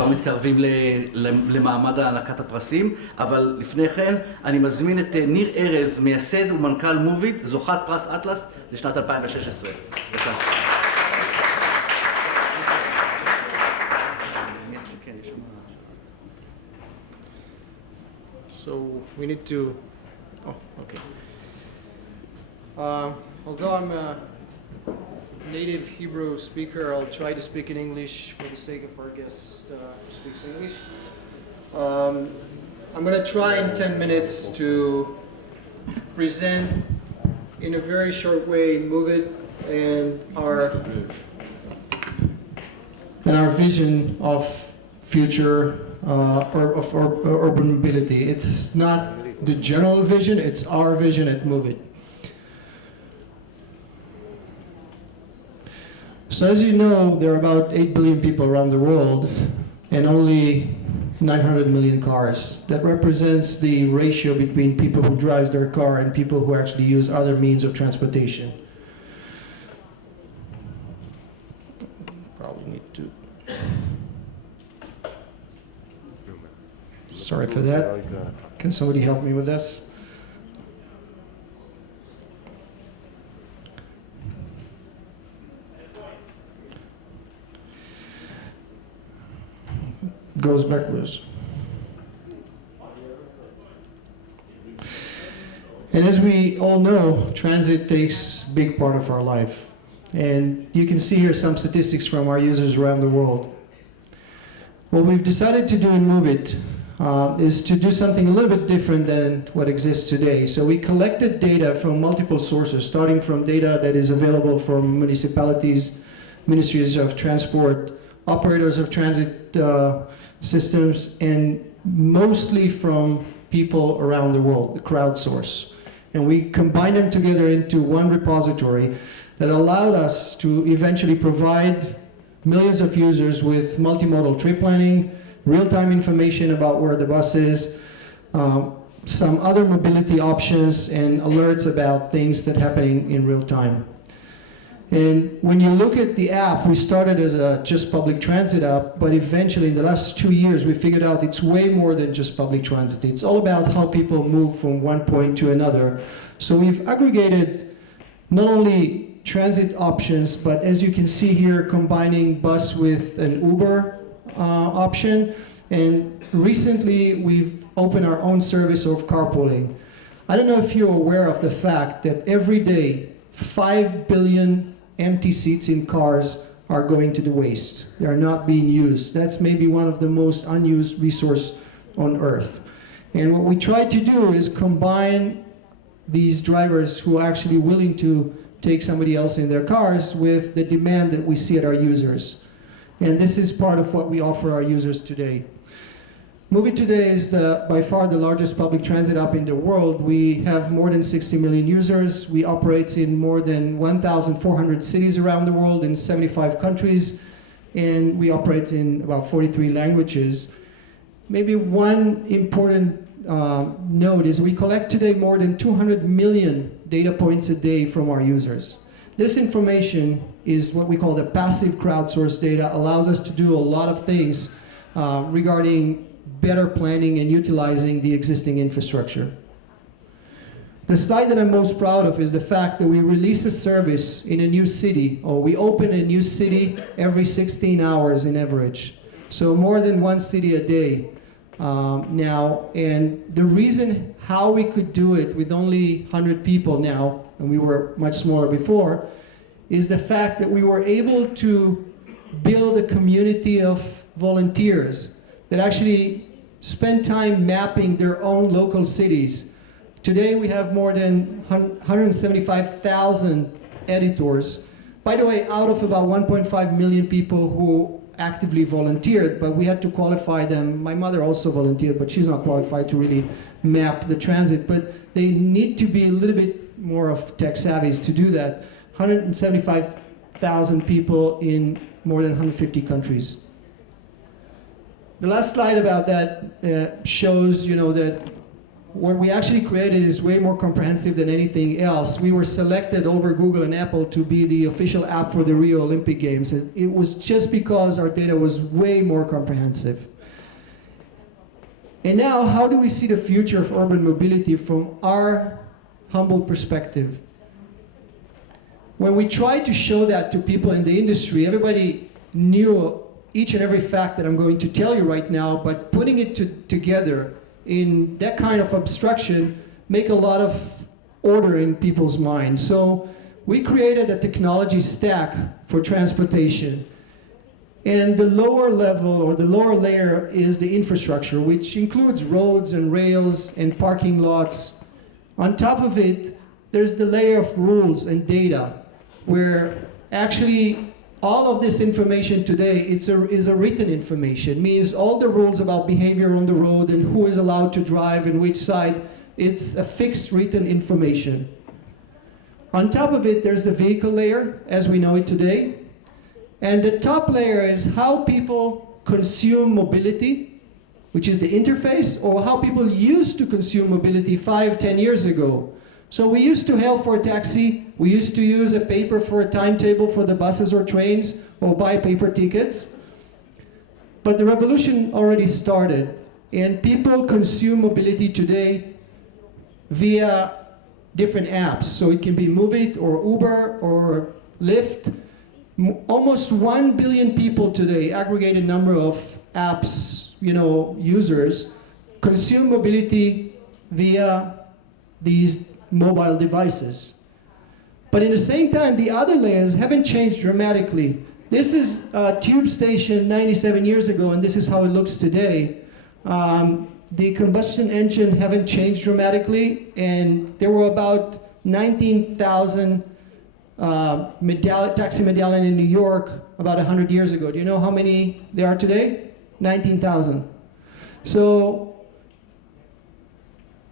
כבר מתקרבים למעמד הענקת הפרסים, אבל לפני כן אני מזמין את ניר ארז, מייסד ומנכ"ל מוביט, זוכת פרס אטלס לשנת 2016. So we need to, okay. Although I'm a native Hebrew speaker, I'll try to speak in English for the sake of our guest who speaks English. I'm going to try in 10 minutes to present in a very short way Moovit and our vision of future of urban mobility. It's not the general vision, it's our vision at Moovit. So as you know, there are about 8 billion people around the world and only 900 million cars. That represents the ratio between people who drive their car and people who actually use other means of transportation. Probably need to... Sorry for that. Can somebody help me with this? Goes backwards. And as we all know, transit takes a big part of our life. And you can see here some statistics from our users around the world. What we've decided to do in Moovit is to do something a little bit different than what exists today. So we collected data from multiple sources, starting from data that is available from municipalities, ministries of transport, operators of transit systems, and mostly from people around the world, the crowdsource. And we combined them together into one repository that allowed us to eventually provide millions of users with multimodal trip planning, real-time information about where the bus is, some other mobility options, and alerts about things that are happening in real time. And when you look at the app, we started as a just public transit app, but eventually in the last 2 years, we figured out it's way more than just public transit. It's all about how people move from one point to another. So we've aggregated not only transit options, but as you can see here, combining bus with an Uber option. And recently, we've opened our own service of carpooling. I don't know if you're aware of the fact that every day, 5 billion empty seats in cars are going to the waste. They are not being used. That's maybe one of the most unused resources on Earth. And what we try to do is combine these drivers who are actually willing to take somebody else in their cars with the demand that we see at our users. And this is part of what we offer our users today. Moovit today is by far the largest public transit app in the world. We have more than 60 million users. We operate in more than 1,400 cities around the world in 75 countries. And we operate in about 43 languages. Maybe one important note is we collect today more than 200 million data points a day from our users. This information is what we call the passive crowdsourced data, allows us to do a lot of things regarding better planning and utilizing the existing infrastructure. The slide that I'm most proud of is the fact that we release a service in a new city, or we open a new city every 16 hours in average. So more than one city a day now. And the reason how we could do it with only 100 people now, and we were much smaller before, is the fact that we were able to build a community of volunteers that actually spend time mapping their own local cities. Today we have more than 175,000 editors. By the way, out of about 1.5 million people who actively volunteered, but we had to qualify them. My mother also volunteered, but she's not qualified to really map the transit, but they need to be a little bit more of tech savvies to do that. 175,000 people in more than 150 countries. The last slide about that shows, that what we actually created is way more comprehensive than anything else. We were selected over Google and Apple to be the official app for the Rio Olympic Games. It was just because our data was way more comprehensive. And now, how do we see the future of urban mobility from our humble perspective? When we tried to show that to people in the industry, everybody knew each and every fact that I'm going to tell you right now, but putting it together in that kind of abstraction make a lot of order in people's minds. So we created a technology stack for transportation. And the lower level, or the lower layer, is the infrastructure, which includes roads and rails and parking lots. On top of it, there's the layer of rules and data, where actually all of this information today is a written information. Means all the rules about behavior on the road and who is allowed to drive and which side, it's a fixed written information. On top of it, there's the vehicle layer, as we know it today. And the top layer is how people consume mobility, which is the interface, or how people used to consume mobility 5, 10 years ago. So we used to hail for a taxi, we used to use a paper for a timetable for the buses or trains, or buy paper tickets. But the revolution already started, and people consume mobility today via different apps. So it can be Moovit or Uber or Lyft. Almost 1 billion people today, aggregated number of apps, users, consume mobility via these mobile devices. But in the same time, the other layers haven't changed dramatically. This is a tube station 97 years ago, and this is how it looks today. The combustion engine haven't changed dramatically, and there were about 19,000 taxi medallion in New York about 100 years ago. Do you know how many there are today? 19,000. So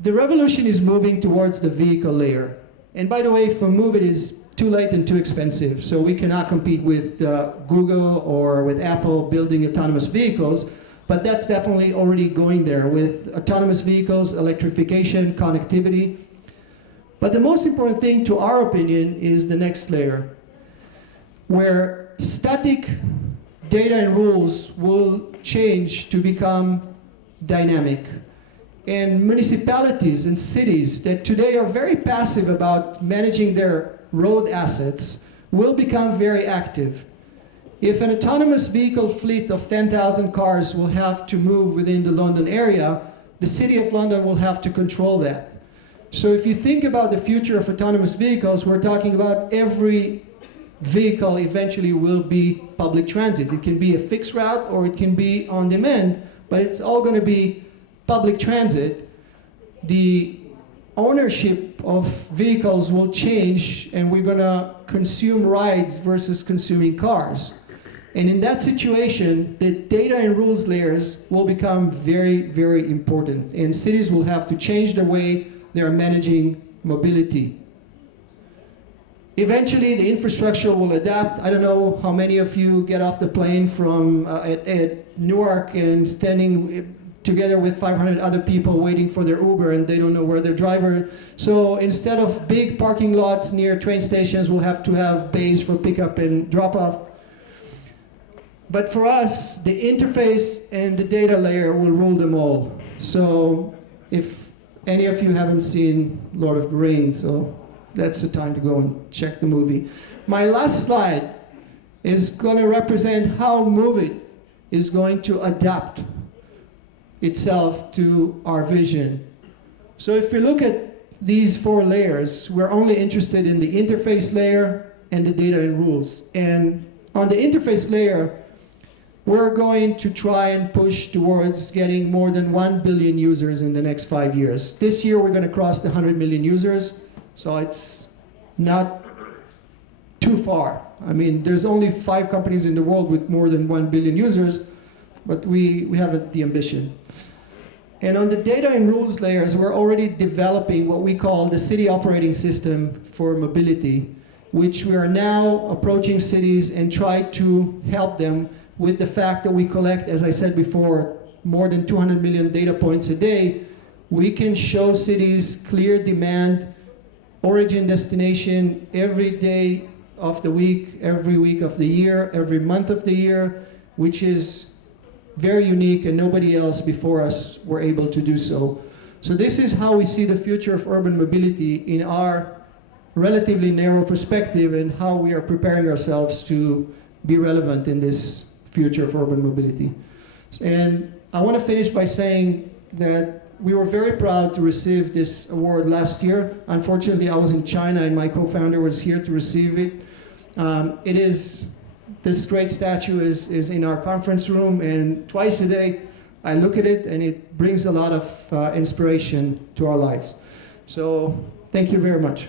the revolution is moving towards the vehicle layer. And by the way, for Moovit is too late and too expensive. So we cannot compete with Google or with Apple building autonomous vehicles. But that's definitely already going there with autonomous vehicles, electrification, connectivity. But the most important thing, to our opinion, is the next layer, where static data and rules will change to become dynamic. And municipalities and cities that today are very passive about managing their road assets will become very active. If an autonomous vehicle fleet of 10,000 cars will have to move within the London area, the City of London will have to control that. So if you think about the future of autonomous vehicles, we're talking about every vehicle eventually will be public transit. It can be a fixed route or it can be on demand, but it's all going to be public transit. The ownership of vehicles will change, and we're going to consume rides versus consuming cars. And in that situation, the data and rules layers will become very, very important. And cities will have to change the way they are managing mobility. Eventually, the infrastructure will adapt. I don't know how many of you get off the plane from at Newark and standing together with 500 other people waiting for their Uber, and they don't know where their driver. So instead of big parking lots near train stations, we'll have to have bays for pickup and drop off. But for us, the interface and the data layer will rule them all. So if any of you haven't seen Lord of the Rings, so that's the time to go and check the movie. My last slide is going to represent how Moovit is going to adapt itself to our vision. So if you look at these 4 layers, we're only interested in the interface layer and the data and rules. And on the interface layer, we're going to try and push towards getting more than 1 billion users in the next 5 years. This year, we're going to cross the 100 million users, so it's not too far. I mean, there's only 5 companies in the world with more than 1 billion users, but we have the ambition. And on the data and rules layers, we're already developing what we call the city operating system for mobility, which we are now approaching cities and try to help them with the fact that we collect, as I said before, more than 200 million data points a day. we can show cities clear demand, origin, destination, every day of the week, every week of the year, every month of the year, which is very unique and nobody else before us were able to do so. So this is how we see the future of urban mobility in our relatively narrow perspective and how we are preparing ourselves to be relevant in this future of urban mobility. And I want to finish by saying that we were very proud to receive this award last year. Unfortunately, I was in China and my co-founder was here to receive it. This great statue is in our conference room, and twice a day I look at it and it brings a lot of inspiration to our lives. So thank you very much.